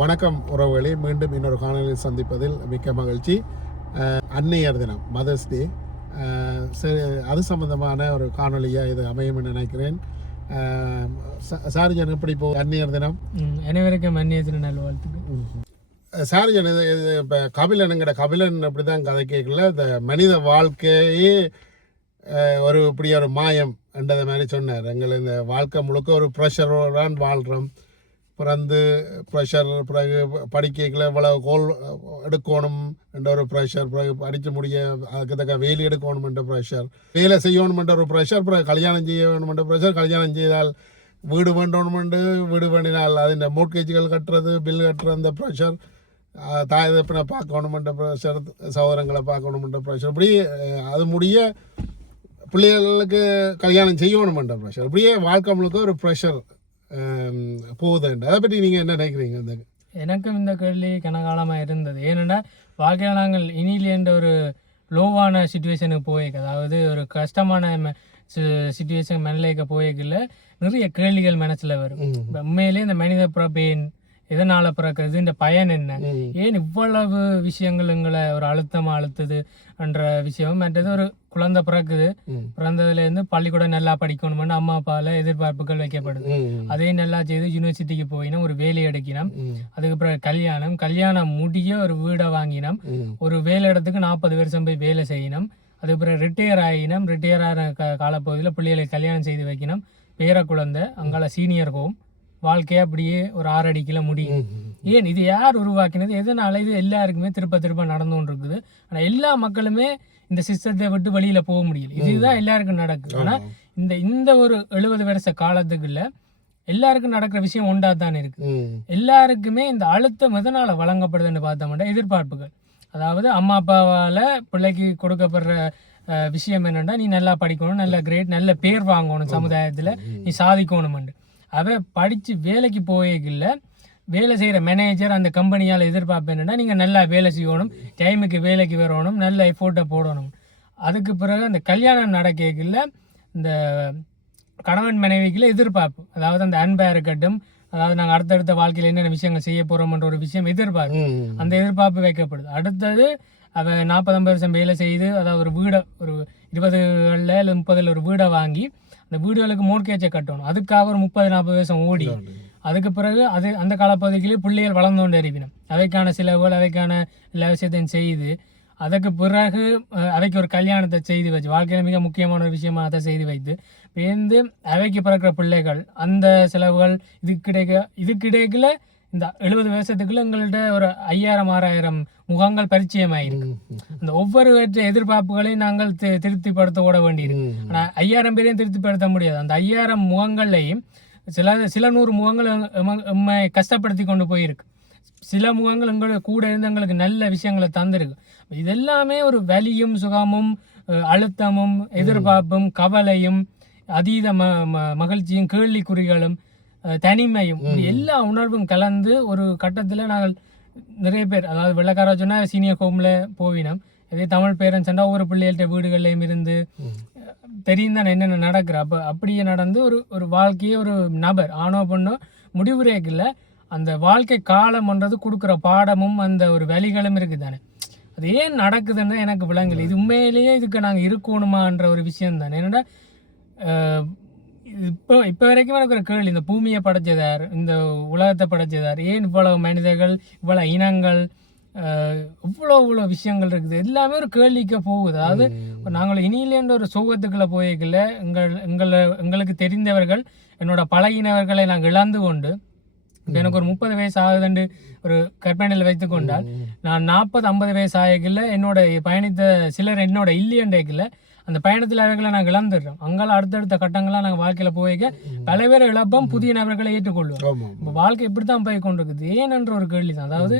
வணக்கம் உறவுகளே, மீண்டும் இன்னொரு காணொலியில் சந்திப்பதில் மிக்க மகிழ்ச்சி. அன்னையர் தினம், மதர்ஸ் டே. சரி, அது சம்பந்தமான ஒரு காணொலியாக இது அமையும் என்று நினைக்கிறேன். சாரிஜன், எப்படி இப்போ அன்னையர் தினம்? அனைவருக்கும் அன்னையர் தின நல்வாழ்த்துக்கள். சாரிஜன், இது இப்போ கபிலன் அப்படி தான் கதை கேட்கல. இந்த மனித வாழ்க்கையே இப்படி ஒரு மாயம் என்றதை மாதிரி சொன்னார். எங்களை இந்த வாழ்க்கை முழுக்க ஒரு ப்ரெஷரோடு தான் வாழ்கிறோம். பிறந்து ப்ரெஷர், பிறகு படிக்கல இவ்வளவு கோல் எடுக்கணும் என்ற ஒரு ப்ரெஷர், பிறகு படிக்க முடிய அதுக்கு தக்க வேலை எடுக்கணும் என்ற ப்ரெஷர், வேலை செய்யணும் என்ற ஒரு ப்ரெஷர், பிறகு கல்யாணம் செய்ய வேணும் என்ற ப்ரெஷர், கல்யாணம் செய்தால் வீடு வேண்டணும், வீடு வேண்டினால் அதில் மோட்கேஜுகள் கட்டுறது, பில் கட்டுற அந்த ப்ரெஷர், தாய் தப்பினை பார்க்கணும் என்ற ப்ரெஷர், சகோதரங்களை பார்க்கணும் என்ற ப்ரெஷர், இப்படி அது முடிய பிள்ளைகளுக்கு கல்யாணம் செய்யணும் என்ற ப்ரெஷர், இப்படியே வாழ்க்கை முழுக்க ஒரு ப்ரெஷர் போகுதுண்டு. அதை பற்றி நீங்கள் என்ன நினைக்கிறீங்க? எனக்கும் இந்த கேள்வி கனகாலமாக இருந்தது. ஏன்னா வாழ்க்கையில் நாங்கள் இனியிலேன்ற ஒரு லோவான சுச்சுவேஷனுக்கு போயிருக்க, அதாவது ஒரு கஷ்டமான சுச்சுவேஷன் மனநிலைக்கு போயிருக்கல நிறைய கேள்விகள் மனசில் வரும். உண்மையிலே இந்த மனித பிறப்பேன், எதனால் பிறக்கிறது, இந்த பயன் என்ன, ஏன் இவ்வளவு விஷயங்கள் எங்களை ஒரு அழுத்தமாக அழுத்துது என்ற விஷயம். மற்றது ஒரு குழந்தை பிறக்குது, பிறந்ததுலேருந்து பள்ளிக்கூடம் நல்லா படிக்கணும்னு அம்மா அப்பாவில் எதிர்பார்ப்புகள் வைக்கப்படுது. அதையும் நல்லா செய்து யூனிவர்சிட்டிக்கு போயினோம், ஒரு வேலை எடுக்கினோம், அதுக்கப்புறம் கல்யாணம் முடிய ஒரு வீடை வாங்கினோம், ஒரு வேலை இடத்துக்கு 40 வருஷம் போய் வேலை செய்யணும், அதுக்கப்புறம் ரிட்டையர் ஆகினோம், ரிட்டையர் ஆகிற காலப்பகுதியில் பிள்ளைகளை கல்யாணம் செய்து வைக்கணும், பேர குழந்தை, அங்கால சீனியர் ஹோம், வாழ்க்கையை அப்படியே ஒரு 6 அடிக்கில முடியும். ஏன் இது யார் உருவாக்கினது, எதனால இது எல்லாருக்குமே திருப்ப நடந்து கொண்டு இருக்குது. ஆனால் எல்லா மக்களுமே இந்த சிஸ்டத்தை விட்டு வெளியில போக முடியல. இதுதான் எல்லாருக்கும் நடக்குது. ஆனா இந்த ஒரு 70 வருஷ காலத்துக்குள்ள எல்லாருக்கும் நடக்கிற விஷயம் ஒன்றா தான் இருக்கு. எல்லாருக்குமே இந்த அழுத்தம் எதனால வழங்கப்படுதுன்னு பார்த்தோம்னா எதிர்பார்ப்புகள். அதாவது அம்மா அப்பாவால பிள்ளைக்கு கொடுக்கப்படுற விஷயம் என்னன்னா, நீ நல்லா படிக்கணும், நல்ல கிரேட், நல்ல பேர் வாங்கணும், சமுதாயத்துல நீ சாதிக்கணும். அவ படிச்சு வேலைக்கு போயில வேலை செய்கிற மேனேஜர் அந்த கம்பெனியால் எதிர்பார்ப்பு என்னன்னா, நீங்கள் நல்லா வேலை செய்யணும், டைமுக்கு வேலைக்கு வரணும், நல்ல எஃபோர்ட்டை போடணும். அதுக்கு பிறகு அந்த கல்யாணம் நடக்கல இந்த கணவன் மனைவிக்குள்ள எதிர்பார்ப்பு, அதாவது அந்த அன்பா இருக்கட்டும், அதாவது நாங்கள் அடுத்தடுத்த வாழ்க்கையில் என்னென்ன விஷயங்கள் செய்ய போகிறோம்ன்ற ஒரு விஷயம் எதிர்பார்ப்பு, அந்த எதிர்பார்ப்பு வைக்கப்படுது. அடுத்தது அவ 40-50 வருஷம் வேலை செய்து, அதாவது ஒரு வீடை ஒரு 20களில் இல்லை 30ல் ஒரு வீடை வாங்கி அந்த வீடுகளுக்கு மோர்கேஜை கட்டணும். அதுக்காக ஒரு 30-40 வருஷம் ஓடி, அதுக்கு பிறகு அந்த காலப்பகுதிகளே பிள்ளைகள் வளர்ந்து கொண்டு அறிவினம், அவைக்கான சிலவுகள், அவைக்கான எல்லா விஷயத்தையும் செய்து, அதுக்கு பிறகு அவைக்கு ஒரு கல்யாணத்தை செய்து வச்சு, வாழ்க்கையில் மிக முக்கியமான ஒரு விஷயமா அதை செய்து வைத்து பேர்ந்து அவைக்கு பிறக்கிற பிள்ளைகள், அந்த செலவுகள் இதுக்கிடையில இந்த 70 வருஷத்துக்குள்ள எங்கள்கிட்ட ஒரு 5000-6000 முகங்கள் பரிச்சயமாயிருக்கு. இந்த ஒவ்வொரு எதிர்பார்ப்புகளையும் நாங்கள் திருப்திப்படுத்த ஓட வேண்டியிருக்கு. ஆனால் 5000 பேரையும் திருப்திப்படுத்த முடியாது. அந்த 5000 முகங்களையும் சில 100 முகங்கள் நம்மை கஷ்டப்படுத்தி கொண்டு போயிருக்கு. சில முகங்கள் எங்களுக்கு கூட இருந்து எங்களுக்கு நல்ல விஷயங்களை தந்திருக்கு. இதெல்லாமே ஒரு வலியும் சுகமும் அழுத்தமும் எதிர்பார்ப்பும் கவலையும் அதீத மகிழ்ச்சியும் கேள்விக்குறிகளும் தனிமையும் எல்லா உணர்வும் கலந்து ஒரு கட்டத்தில் நாங்கள் நிறைய பேர், அதாவது வெள்ளக்கார சொன்னால் சீனியர் ஹோமில் போவினோம், இதே தமிழ் பேரண்ட்ஸ்ண்டா ஒவ்வொரு பிள்ளைகள்கிட்ட வீடுகள்லையும் இருந்து தெரியும் தான் என்னென்ன நடக்கிற. அப்படியே நடந்து ஒரு வாழ்க்கையே ஒரு நபர் ஆணோ பொண்ணோ முடிவுரைக்கில்ல அந்த வாழ்க்கை காலம்ன்றது கொடுக்குற பாடமும் அந்த ஒரு வழிகளும் இருக்குது தானே. அது ஏன் நடக்குதுன்னு எனக்கு விளங்கல. இது உண்மையிலேயே இதுக்கு நாங்கள் இருக்கணுமான்ற ஒரு விஷயம் தானே. என்னடா இப்போ வரைக்கும் எனக்கு ஒரு கேள்வி, இந்த பூமியை படைச்சதார், இந்த உலகத்தை படைச்சதார், ஏன் இவ்வளவு மனிதர்கள், இவ்வளவு இனங்கள், இவ்வளோ விஷயங்கள் இருக்குது, எல்லாமே ஒரு கேள்விக்க போகுது. அதாவது நாங்கள் இனியிலேன்ற ஒரு சோகத்துக்குள்ள போய்க்கல எங்களுக்கு தெரிந்தவர்கள், என்னோட பழகினவர்களை நாங்கள் இழந்து கொண்டு, எனக்கு ஒரு 30 வயசு ஆகுதுண்டு ஒரு கற்பனையில் வைத்து கொண்டால், நான் 40-50 வயசு ஆகல என்னோட பயணித்த சிலர் என்னோட இல்லையண்டைக்குள்ள அந்த பயணத்தில் அவர்களை நாங்கள் இழந்துடுறோம். அங்கெல்லாம் அடுத்தடுத்த கட்டங்கள்லாம் நாங்கள் வாழ்க்கையில் போய்க்க பல பேர் இழப்போம், புதிய நபர்களை ஏற்றுக்கொள்வோம். இப்போ வாழ்க்கை இப்படித்தான் போய் கொண்டிருக்குது. ஏனென்ற ஒரு கேள்வி தான். அதாவது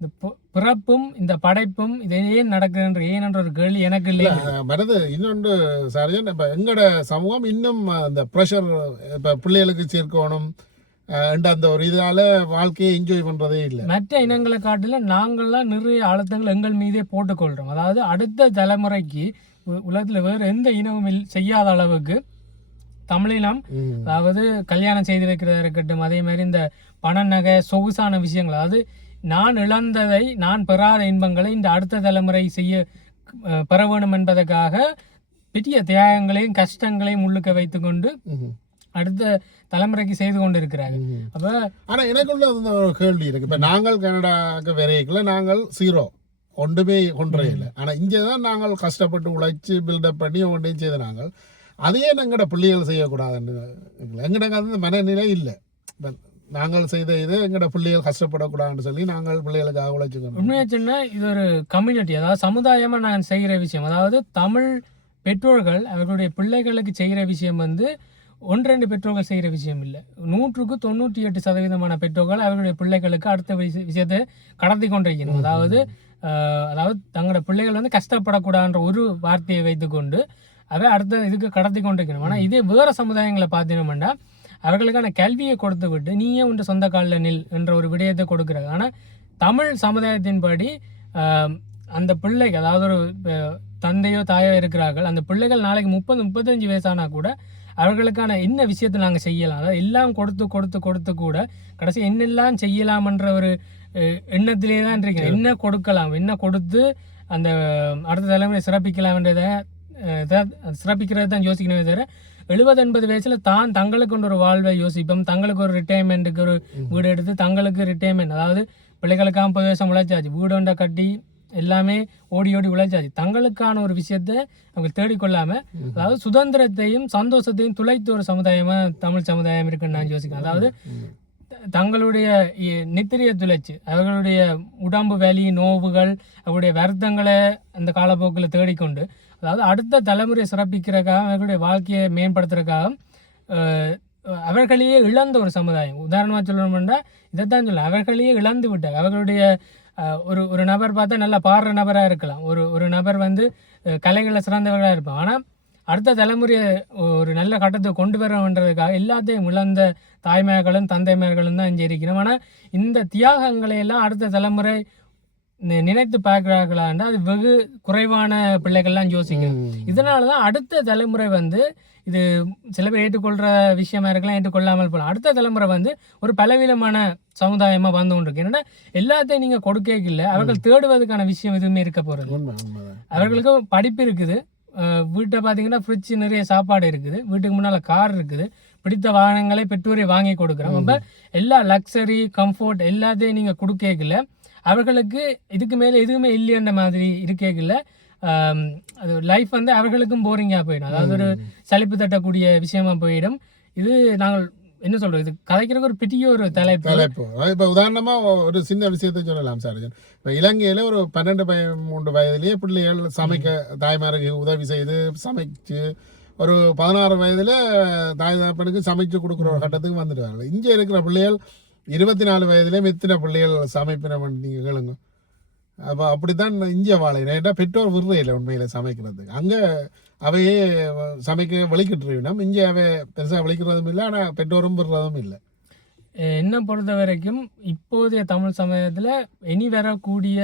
இந்த பிறப்பும் இந்த படைப்பும் இது ஏன் நடக்குதுன்ற ஏனென்ற ஒரு கேள்வி எனக்கு இல்லை வருது. இன்னொன்று சாரியா, இப்போ எங்களோட சமூகம் இன்னும் அந்த ப்ரெஷர், இப்போ பிள்ளைகளுக்கு சேர்க்கணும் அந்த ஒரு இதால வாழ்க்கையை என்ஜாய் பண்றதே இல்லை. மற்ற இனங்களை காட்டில நாங்கள்லாம் நிறைய அழுத்தங்கள் எங்கள் மீதே போட்டுக்கொள்றோம். அதாவது அடுத்த தலைமுறைக்கு உலகத்துல வேறு எந்த இனமும் செய்யாத அளவுக்கு தமிழினம், அதாவது கல்யாணம் செய்து வைக்கிறதா இருக்கட்டும், அதே மாதிரி இந்த பண நகை சொகுசான விஷயங்கள், அதாவது நான் இழந்ததை நான் பெறாத இன்பங்களை இந்த அடுத்த தலைமுறை பெற வேணும் என்பதற்காக பெரிய தியாகங்களையும் கஷ்டங்களையும் உள்ளுக்க வைத்துக்கொண்டு அடுத்த தலைமுறைக்கு செய்து கொண்டு இருக்கிறாங்க. அப்ப ஆனா எனக்குள்ள ஒரு கேள்வி இருக்கு. இப்ப நாங்கள் கனடாக்கு வரைக்குள்ள நாங்கள் 0 ஒன்றுமே கொன்றே இல்லை. ஆனா இங்கதான் நாங்கள் கஷ்டப்பட்டு உழைச்சு பில்டப் பண்ணி ஒன்றையும் செய்த நாங்கள் அதையே எங்கட பிள்ளைகள் செய்யக்கூடாதுன்னு எங்கட அந்த மனநிலை இல்லை. நாங்கள் செய்த இது எங்கட பிள்ளைகள் கஷ்டப்படக்கூடாதுன்னு சொல்லி நாங்கள் பிள்ளைகளுக்காக உழைச்சுக்கணும். உண்மையா சொன்னா இது ஒரு கம்யூனிட்டி, அதாவது சமுதாயமா நான் செய்கிற விஷயம். அதாவது தமிழ் பெற்றோர்கள் அவர்களுடைய பிள்ளைகளுக்கு செய்கிற விஷயம் வந்து 1-2 பெற்றோர்கள் செய்கிற விஷயம் இல்லை. 100% பெற்றோர்கள் அவர்களுடைய பிள்ளைகளுக்கு அடுத்த விஷயத்தை கடத்தி கொண்டிருக்கணும். அதாவது தங்களோட பிள்ளைகள் வந்து கஷ்டப்படக்கூடாதுன்ற ஒரு வார்த்தையை வைத்துக்கொண்டு அதை அடுத்த இதுக்கு கடத்தி கொண்டிருக்கணும். ஆனால் இதே வேறு சமுதாயங்களை பார்த்தீங்கன்னா அவர்களுக்கான கல்வியை கொடுத்து விட்டு நீயே உன்ற சொந்த காலில் நில் என்ற ஒரு விடயத்தை கொடுக்குறாங்க. ஆனால் தமிழ் சமுதாயத்தின்படி அந்த பிள்ளைகள், அதாவது ஒரு தந்தையோ தாயோ இருக்கிறார்கள், அந்த பிள்ளைகள் நாளைக்கு 30-35 வயசானா கூட அவர்களுக்கான என்ன விஷயத்தை நாங்கள் செய்யலாம், அதாவது எல்லாம் கொடுத்து கொடுத்து கொடுத்து கூட கடைசி என்னெல்லாம் செய்யலாம்ன்ற ஒரு எண்ணத்திலே தான் இருக்கேன். என்ன கொடுக்கலாம், என்ன கொடுத்து அந்த அடுத்த தலைமுறை சிறப்பிக்கலாம்ன்றதை சிறப்பிக்கிறது தான் யோசிக்கணுமே தவிர 70-80 வயசுல தங்களுக்கு ஒரு வாழ்வை யோசிப்போம், தங்களுக்கு ஒரு ரிட்டைர்மெண்ட்டுக்கு ஒரு வீடு எடுத்து தங்களுக்கு ரிட்டைர்மெண்ட், அதாவது பிள்ளைகளுக்காக 50 வருஷம் உழைச்சாச்சு, வீடு ஒன்றை கட்டி எல்லாமே ஓடி ஓடி உழைச்சாச்சு, தங்களுக்கான ஒரு விஷயத்தை அவங்க தேடிக்கொள்ளாம அதாவது சுதந்திரத்தையும் சந்தோஷத்தையும் துளைத்த ஒரு சமுதாயமா தமிழ் சமுதாயம் இருக்குன்னு நான் யோசிக்கிறேன். அதாவது தங்களுடைய நித்திரையை துளைச்சு அவர்களுடைய உடம்பு வலி நோவுகள் அவருடைய வருத்தங்களை அந்த காலப்போக்கில் தேடிக்கொண்டு அதாவது அடுத்த தலைமுறையை சிறப்பிக்கிறதுக்காக அவர்களுடைய வாழ்க்கையை மேம்படுத்துறதுக்காக அவர்களையே இழந்த ஒரு சமுதாயம். உதாரணமாக சொல்லணும்னா இதைத்தான் சொல்ல, அவர்களையே இழந்து விட்டாங்க. அவர்களுடைய ஒரு நபர் பார்த்தா நல்லா பாடுற நபராக இருக்கலாம், ஒரு நபர் வந்து கலைகளை சிறந்தவர்களாக இருப்பான், ஆனால் அடுத்த தலைமுறையை ஒரு நல்ல கட்டத்தை கொண்டு வரன்றதுக்காக எல்லாத்தையும் இழந்த தாய்மார்களும் தந்தைமார்களும் தான் இங்கே இருக்கணும். ஆனால் இந்த தியாகங்களை எல்லாம் அடுத்த தலைமுறை நினைத்து பார்க்கிறார்களான்னா அது வெகு குறைவான பிள்ளைகள்லாம் யோசிக்கணும். இதனால தான் அடுத்த தலைமுறை வந்து இது சில பேர் ஏற்றுக்கொள்கிற விஷயமா இருக்கலாம், ஏற்றுக்கொள்ளாமல் போகலாம். அடுத்த தலைமுறை வந்து ஒரு பலவீனமான சமுதாயமாக வந்து கொண்டு இருக்கு. என்னன்னா எல்லாத்தையும் நீங்கள் கொடுக்க இல்லை, அவர்கள் தேடுவதற்கான விஷயம் எதுவுமே இருக்க போகிறது. அவர்களுக்கு படிப்பு இருக்குது, வீட்டை பார்த்தீங்கன்னா ஃப்ரிட்ஜ் நிறைய சாப்பாடு இருக்குது, வீட்டுக்கு முன்னால் கார் இருக்குது, பிடித்த வாகனங்களை பெற்றோரை வாங்கி கொடுக்குறோம். அப்போ எல்லா லக்ஸரி கம்ஃபோர்ட் எல்லாத்தையும் நீங்கள் கொடுக்கல, அவர்களுக்கு இதுக்கு மேலே எதுவுமே இல்லைன்ற மாதிரி இருக்கல, அது லைஃப் வந்து அவர்களுக்கும் போரிங்காக போயிடும், அதாவது ஒரு சலிப்பு தட்டக்கூடிய விஷயமா போயிடும். இது நாங்கள் என்ன சொல்றோம், இது கதைக்கிறதுக்கு ஒரு பெரிய ஒரு தலைப்பு. இப்போ உதாரணமாக ஒரு சின்ன விஷயத்தை சொல்லலாம் சார். இப்போ இலங்கையில் ஒரு 12-13 வயதிலேயே பிள்ளைகள் சமைக்க தாய்மாருக்கு உதவி செய்து சமைச்சு ஒரு 16 வயதில் தாய் தாப்பனுக்கு சமைச்சு கொடுக்குற ஒரு கட்டத்துக்கு வந்துடுவாங்க. இங்கே இருக்கிற பிள்ளைகள் 24 வயதிலே எத்தனை பிள்ளைகள் சமைப்பின நீங்கள் கேளுங்க. அப்போ அப்படித்தான் இங்கே வாழையினா ஏன்னா பெற்றோர் விடுறையில் உண்மையில் சமைக்கிறதுக்கு. அங்கே அவையே சமைக்க வலிக்கிட்டுருவினோம், இங்கே அவை பெருசாக வலிக்கிறதும் இல்லை, ஆனால் பெற்றோரும் விடுறதும் இல்லை. என்னை பொறுத்த வரைக்கும் இப்போதைய தமிழ் சமயத்தில் இனி வரக்கூடிய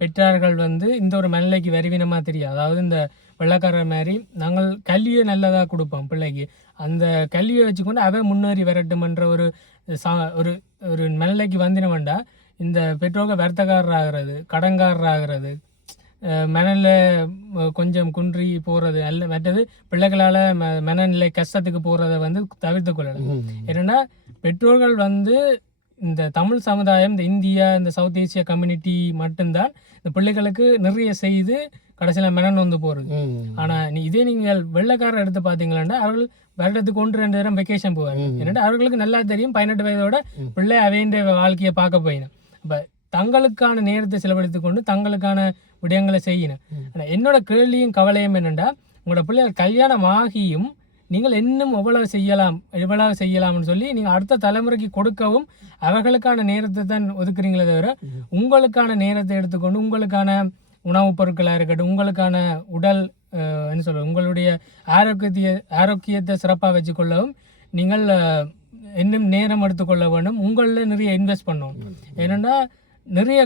பெற்றார்கள் வந்து இந்த ஒரு மனநிலைக்கு வருவினமாக தெரியாது. அதாவது இந்த வெள்ளக்காரர் மாதிரி நாங்கள் கல்வியை நல்லதாக கொடுப்போம் பிள்ளைக்கு, அந்த கல்வியை வச்சுக்கொண்டு அவை முன்னேறி வரட்டும்ன்ற ஒரு ஒரு மனநிலைக்கு வந்தினவண்டா இந்த பெற்றோர்கள் வர்த்தகாரர் ஆகிறது, கடன்காரர் ஆகிறது, மனநிலை கொஞ்சம் குன்றி போகிறது அல்ல, மற்றது பிள்ளைகளால் மனநிலை கஷ்டத்துக்கு போகிறத வந்து தவிர்த்து கொள்ளலாம். ஏன்னா பெற்றோர்கள் வந்து இந்த தமிழ் சமுதாயம், இந்த இந்தியா, இந்த சவுத் ஏசியா கம்யூனிட்டி மட்டும்தான் இந்த பிள்ளைகளுக்கு நிறைய செய்து கடைசியில் மனம் வந்து போகிறது. ஆனால் இதே நீங்கள் வெள்ளைக்காரர் எடுத்து பார்த்தீங்களா அவர்கள் வருடத்துக்கு 1-2 நேரம் வெக்கேஷன் போவாங்க. ஏன்னா அவர்களுக்கு நல்லா தெரியும் 18 வயதோட பிள்ளை அவைன்ற வாழ்க்கையை பார்க்க போயிடும். அப்போ தங்களுக்கான நேரத்தை செலவழித்து கொண்டு தங்களுக்கான விடயங்களை செய்யணும். ஆனால் என்னோட கேள்வியும் கவலையும் என்னென்னா, உங்களோட பிள்ளைகள் கல்யாணம் ஆகியும் நீங்கள் இன்னும் எவ்வளவு செய்யலாம்னு சொல்லி நீங்கள் அடுத்த தலைமுறைக்கு கொடுக்கவும் அவர்களுக்கான நேரத்தை தான் ஒதுக்குறீங்களே தவிர உங்களுக்கான நேரத்தை எடுத்துக்கொண்டு உங்களுக்கான உணவுப் பொருட்களாக இருக்கட்டும், உங்களுக்கான உடல் என்ன சொல்ல உங்களுடைய ஆரோக்கியத்தை சிறப்பாக வச்சுக்கொள்ளவும் நீங்கள் இன்னும் நேரம் எடுத்துக்கொள்ள வேண்டும். உங்களில் நிறைய இன்வெஸ்ட் பண்ணணும். ஏன்னா நிறைய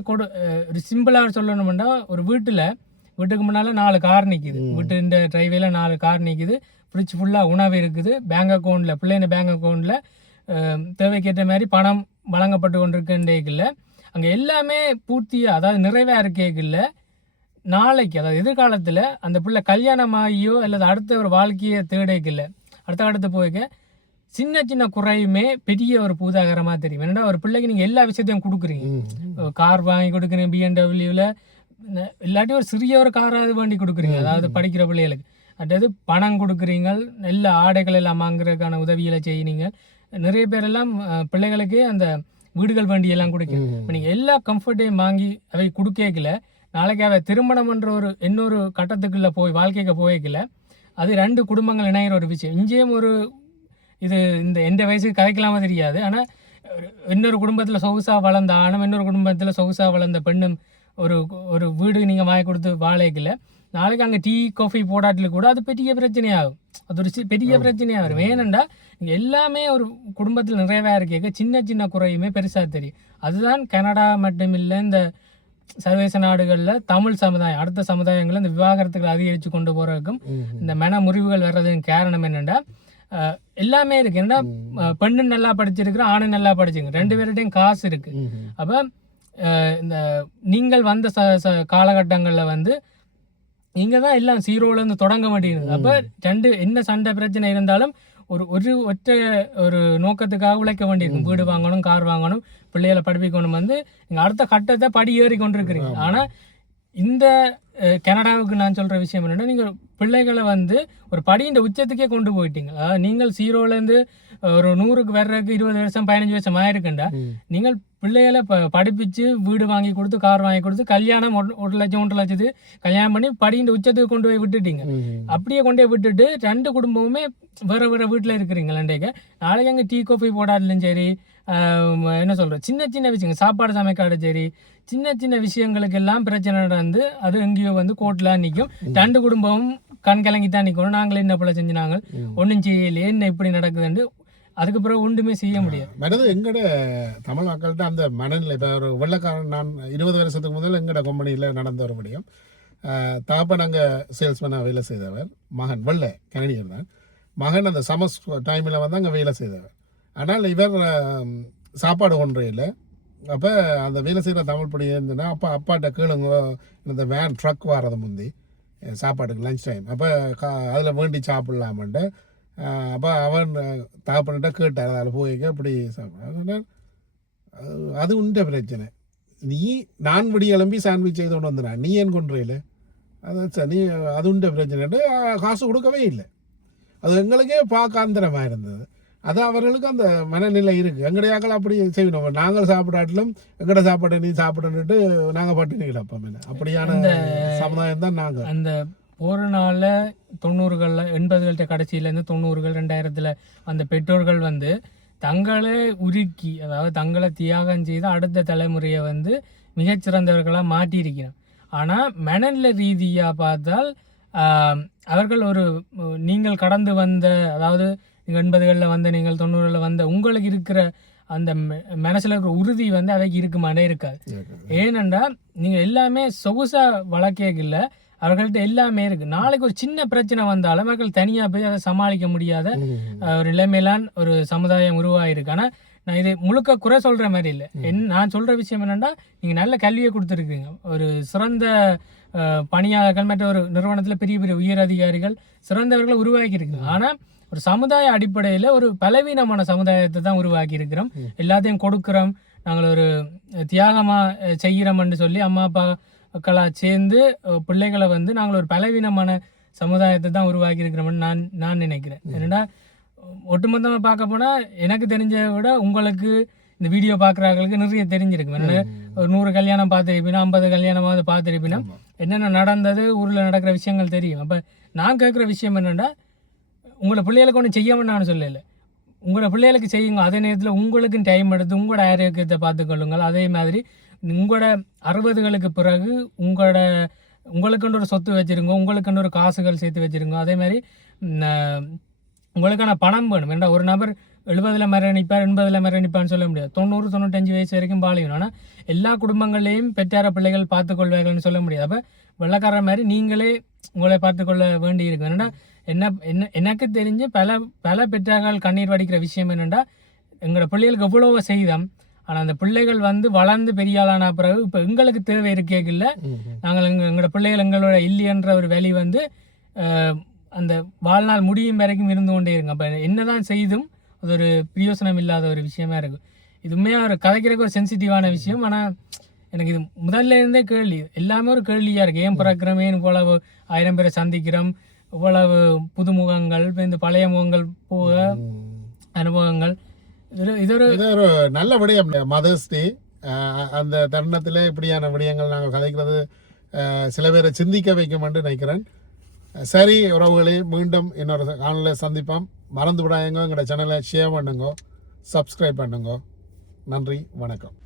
ஒரு சிம்பிளாக சொல்லணும்னா ஒரு வீட்டுக்கு முன்னால் 4 கார் நிற்கிது, வீட்டு இந்த டிரைவேல 4 கார் நிற்கிது, ஃப்ரிட்ஜ் ஃபுல்லாக உணவு இருக்குது, பேங்க் அக்கௌண்ட்டில் பிள்ளைங்க பேங்க் அக்கௌண்ட்டில் தேவைக்கேற்ற மாதிரி பணம் வழங்கப்பட்டு கொண்டிருக்கின்றேக்கில்ல அங்கே எல்லாமே பூர்த்தியாக அதாவது நிறைவாக இருக்கேக்கில்ல நாளைக்கு அதாவது எதிர்காலத்தில் அந்த பிள்ளை கல்யாணமாகியோ அல்லது அடுத்த ஒரு வாழ்க்கையை தேடைக்கில்ல அடுத்த அடுத்து போய்க்க சின்ன சின்ன குறையுமே பெரிய ஒரு பூதாகரமாக தெரியும். என்னடா ஒரு பிள்ளைக்கு நீங்கள் எல்லா விஷயத்தையும் கொடுக்குறீங்க, கார் வாங்கி கொடுக்குறீங்க பிஎன்டபிள்யூவில், இல்லாட்டி ஒரு சிறிய ஒரு காராவது வேண்டி கொடுக்குறீங்க அதாவது படிக்கிற பிள்ளைகளுக்கு, அடுத்தது பணம் கொடுக்குறீங்க, எல்லா ஆடைகள் எல்லாம் வாங்குறதுக்கான உதவிகளை செய்யறீங்க. நிறைய பேரெல்லாம் பிள்ளைகளுக்கு அந்த வீடுகள் வண்டியெல்லாம் கொடுக்கணும். இப்போ நீங்கள் எல்லா கம்ஃபர்ட்டையும் வாங்கி அவை கொடுக்கல நாளைக்கு அவை திருமணம் என்ற ஒரு இன்னொரு கட்டத்துக்குள்ளே போய் வாழ்க்கைக்கு போய்க்கல அது 2 குடும்பங்கள் இணைகிற ஒரு விஷயம். இங்கேயும் ஒரு இது இந்த எந்த வயசுக்கு கதைக்கலாமா தெரியாது, ஆனால் இன்னொரு குடும்பத்தில் சொகுசாக வளர்ந்த ஆணும் இன்னொரு குடும்பத்தில் சொகுசாக வளர்ந்த பெண்ணும் ஒரு ஒரு வீடு நீங்கள் வாங்கி கொடுத்து வாழைக்கல நாளைக்கு அங்கே டீ காஃபி போடாட்டில் கூட அது பெரிய பிரச்சனையாகும், அது ஒரு பெரிய பிரச்சனையாக வரும். ஏனெண்டா எல்லாமே ஒரு குடும்பத்தில் நிறைவாக இருக்க சின்ன சின்ன குறையுமே பெருசாக தெரியும். அதுதான் கனடா மட்டும் இல்லை இந்த சர்வதேச நாடுகளில் தமிழ் சமுதாயம் அடுத்த சமுதாயங்களில் இந்த விவாகரத்துகளை அதிகரித்து கொண்டு போகிறதுக்கும் இந்த மன முறிவுகள் வர்றதுக்கு காரணம் என்னென்னா எல்லாமே இருக்கு. ஏன்னா பெண்ணு நல்லா படிச்சிருக்கிற ஆணு நல்லா படிச்சிருக்கு, 2 பேர்கிட்டையும் காசு இருக்கு. அப்போ இந்த நீங்கள் வந்த காலகட்டங்களில் வந்து நீங்கள் தான் எல்லாம் ஜீரோலேருந்து தொடங்க மாட்டேங்குது. அப்போ 2 என்ன சண்டை பிரச்சனை இருந்தாலும் ஒரு ஒற்றை ஒரு நோக்கத்துக்காக உழைக்க வேண்டியிருக்கும். வீடு வாங்கணும், கார் வாங்கணும், பிள்ளைகளை படிப்பிக்கணும், வந்து நீங்கள் அடுத்த கட்டத்தை படி ஏறி கொண்டிருக்கிறீங்க. ஆனால் இந்த கனடாவுக்கு நான் சொல்கிற விஷயம் என்னென்னா நீங்கள் பிள்ளைகளை வந்து ஒரு படியின் உச்சத்துக்கே கொண்டு போயிட்டீங்க. அதாவது நீங்கள் ஜீரோலேருந்து ஒரு 100க்கு வர்றதுக்கு 20 வருஷம் 15 வருஷம் ஆயிருக்குண்டா நீங்கள் பிள்ளைகளை படிப்பிச்சு வீடு வாங்கி கொடுத்து கார் வாங்கி கொடுத்து கல்யாணம் 1 லட்சம் 1.5 லட்சத்துக்கு கல்யாணம் பண்ணி படியின் உச்சத்துக்கு கொண்டு போய் விட்டுட்டீங்க. அப்படியே கொண்டு போய் விட்டுட்டு 2 குடும்பமுமே வேற வேற வீட்டில் இருக்கிறீங்களாண்டேக்க நாளைக்கு அங்கே டீ காஃபி போடாட்டிலும் சரி என்ன சொல்கிறேன் சின்ன சின்ன விஷயங்கள் சாப்பாடு சமைக்காடு சரி சின்ன சின்ன விஷயங்களுக்கு எல்லாம் பிரச்சனை நடந்து அது எங்கேயோ வந்து கோர்ட்லாம் நிற்கும். 2 குடும்பமும் கண் கலங்கி தான் நிற்கணும். நாங்களே என்ன போல செஞ்சு நாங்கள் ஒன்றும் செய்யலையே என்ன இப்படி நடக்குதுன்னு அதுக்கு பிறகு ஒன்றுமே செய்ய முடியாது. மனது எங்கட தமிழ் மக்கள்கிட்ட அந்த மனநிலை இப்போ ஒரு வெள்ளக்காரன் நான் 20 வருஷத்துக்கு முதல் எங்கட கம்பெனியில் நடந்த ஒரு முடியும் தாப்ப நாங்கள் சேல்ஸ்மேனாக வேலை செய்தவர் மகன் வெள்ளை கனடியர் தான் மகன் அந்த சமஸ் டைமில் வந்து அங்கே வேலை செய்தவர். ஆனால் இவர் சாப்பாடு ஒன்றே இல்லை. அப்போ அந்த வேலை செய்கிற தமிழ் படி இருந்துன்னா அப்பாட்ட கேளுங்க இந்த வேன் ட்ரக் வாரது முந்தி சாப்பாட்டுக்கு லஞ்ச் டைம் அப்போ அதில் வேண்டி சாப்பிட்லாமன்ட்டு அப்போ அவன் தகப்பன்கிட்ட கேட்டார் அதில் போய்க்க இப்படி சாப்பிட அது உண்ட பிரச்சனை. நீ நான் விடி கிளம்பி சாண்ட்விச் செய்து கொண்டு வந்துடுறேன் நீ ஏன் கொண்டுறையில் அது நீ அது உண்ட பிரச்சனைட்டு காசு கொடுக்கவே இல்லை. அது எங்களுக்கே பார்க்காந்திரமாக இருந்தது. அது அவர்களுக்கு அந்த மனநிலை இருக்குது. எங்கடையாக்கள் அப்படி செய்யணும், நாங்கள் சாப்பிடாட்டிலும் எங்கட சாப்பாட்டை நீ சாப்பிடணுட்டு நாங்கள் பட்டினி கிடப்போம். அப்படியான சமுதாயம் தான் நாங்கள். அந்த ஒரு நாளில் 90களில் 80கள் கடைசியிலேருந்து 90கள் 2000 அந்த பெற்றோர்கள் வந்து தங்களை உருக்கி அதாவது தங்களை தியாகம் செய்து அடுத்த தலைமுறையை வந்து மிகச்சிறந்தவர்களாக மாற்றியிருக்கிறார். ஆனால் மனநிலை ரீதியாக பார்த்தால் அவர்கள் ஒரு நீங்கள் கடந்து வந்த அதாவது நீங்கள் 80களில் வந்த நீங்கள் 90களில் வந்த உங்களுக்கு இருக்கிற அந்த மனசில் இருக்கிற உறுதி வந்து அவைக்கு இருக்குமானே இருக்காது. ஏனென்றால் நீங்கள் எல்லாமே சொகுசாக வளர்க்கல அவர்கள்ட்ட எல்லாமே இருக்குது. நாளைக்கு ஒரு சின்ன பிரச்சனை வந்தாலும் அவர்கள் தனியாக போய் அதை சமாளிக்க முடியாத ஒரு நிலைமையிலான் ஒரு சமுதாயம் உருவாகிருக்கு. ஆனால் நான் இது முழுக்க குறை சொல்கிற மாதிரி இல்லை. நான் சொல்கிற விஷயம் என்னென்னா நீங்கள் நல்ல கல்வியை கொடுத்துருக்கீங்க, ஒரு சிறந்த பணியாளர்கள் மற்ற ஒரு நிறுவனத்தில் பெரிய பெரிய உயர் அதிகாரிகள் சிறந்தவர்களை உருவாக்கியிருக்கு. ஆனால் ஒரு சமுதாய அடிப்படையில் ஒரு பலவீனமான சமுதாயத்தை தான் உருவாக்கி இருக்கிறோம். எல்லாத்தையும் கொடுக்குறோம், நாங்கள் ஒரு தியாகமாக செய்கிறோம்னு சொல்லி அம்மா அப்பாக்களாக சேர்ந்து பிள்ளைகளை வந்து நாங்கள் ஒரு பலவீனமான சமுதாயத்தை தான் உருவாக்கி இருக்கிறோம்னு நான் நினைக்கிறேன். ஏன்னா ஒட்டுமொத்தமாக பார்க்க போனால் எனக்கு தெரிஞ்ச விட உங்களுக்கு இந்த வீடியோ பார்க்குறவங்களுக்கு நிறைய தெரிஞ்சிருக்கு. ஒரு 100 கல்யாணம் பார்த்துருப்பினா 50 கல்யாணமாவது பார்த்துருப்பினா என்னென்ன நடந்தது ஊரில் நடக்கிற விஷயங்கள் தெரியும். அப்போ நான் கேட்குற விஷயம் என்னென்னா உங்களை பிள்ளைகளுக்கு ஒன்றும் செய்யாமல் நான் சொல்லலை, உங்களோட பிள்ளைகளுக்கு செய்யுங்க. அதே நேரத்தில் உங்களுக்கும் டைம் எடுத்து உங்களோட ஆரோக்கியத்தை பார்த்துக்கொள்ளுங்கள். அதே மாதிரி உங்களோட 60களுக்கு பிறகு உங்களுக்குன்ற ஒரு சொத்து வச்சுருங்க, உங்களுக்குன்ற ஒரு காசுகள் சேர்த்து வச்சுருங்க. அதே மாதிரி உங்களுக்கான பணம் வேணும். ஏன்னா ஒரு நபர் 70ல் மரணிப்பார் 80ல் மரணிப்பான்னு சொல்ல முடியாது. 90 95 வயசு வரைக்கும் வாழியும். ஆனால் எல்லா குடும்பங்களையும் பெற்றார பிள்ளைகள் பார்த்துக்கொள்வார்கள்னு சொல்ல முடியாது. அப்போ வெள்ளக்காரர் மாதிரி நீங்களே உங்களை பார்த்துக்கொள்ள வேண்டி இருக்கு. ஏன்னா எனக்கு தெரிஞ்சு பல பெற்றார்கள் கண்ணீர் வடிக்கிற விஷயம் என்னென்னா எங்களோட பிள்ளைகளுக்கு எவ்வளவோ செய்தோம், ஆனால் அந்த பிள்ளைகள் வந்து வளர்ந்து பெரிய ஆளான பிறகு இப்போ எங்களுக்கு தேவை இருக்கேக்கில்ல, நாங்கள் எங்களோட பிள்ளைகள் எங்களோட இல்லையன்ற ஒரு வெளி வந்து அந்த வாழ்நாள் முடியும் வரைக்கும் இருந்து கொண்டே இருங்க. அப்போ என்னதான் செய்தும் அது ஒரு பிரயோசனம் இல்லாத ஒரு விஷயமா இருக்கும். இது உண்மையாக ஒரு கதைக்கிறதுக்கு ஒரு சென்சிட்டிவான விஷயம். ஆனால் எனக்கு இது முதல்ல இருந்தே கேள்வி, எல்லாமே ஒரு கேள்வியாக இருக்குது. ஏன் பிறக்கிறோம், ஏன் இவ்வளவு 1000 பேரை சந்திக்கிறோம், இவ்வளவு புதுமுகங்கள், இந்த பழைய முகங்கள் போக அனுபவங்கள். இது ஒரு நல்ல விடயம். மதர்ஸ் டே அந்த தருணத்தில் இப்படியான விடயங்கள் நாங்கள் கதைக்கிறது சில பேரை சிந்திக்க வைக்கும் என்று நினைக்கிறேன். சரி உறவுகளே, மீண்டும் இன்னொரு காணொலியில் சந்திப்போம். மறந்து விடாதீங்க, எங்களோட சேனலை ஷேர் பண்ணுங்க, சப்ஸ்கிரைப் பண்ணுங்க. நன்றி, வணக்கம்.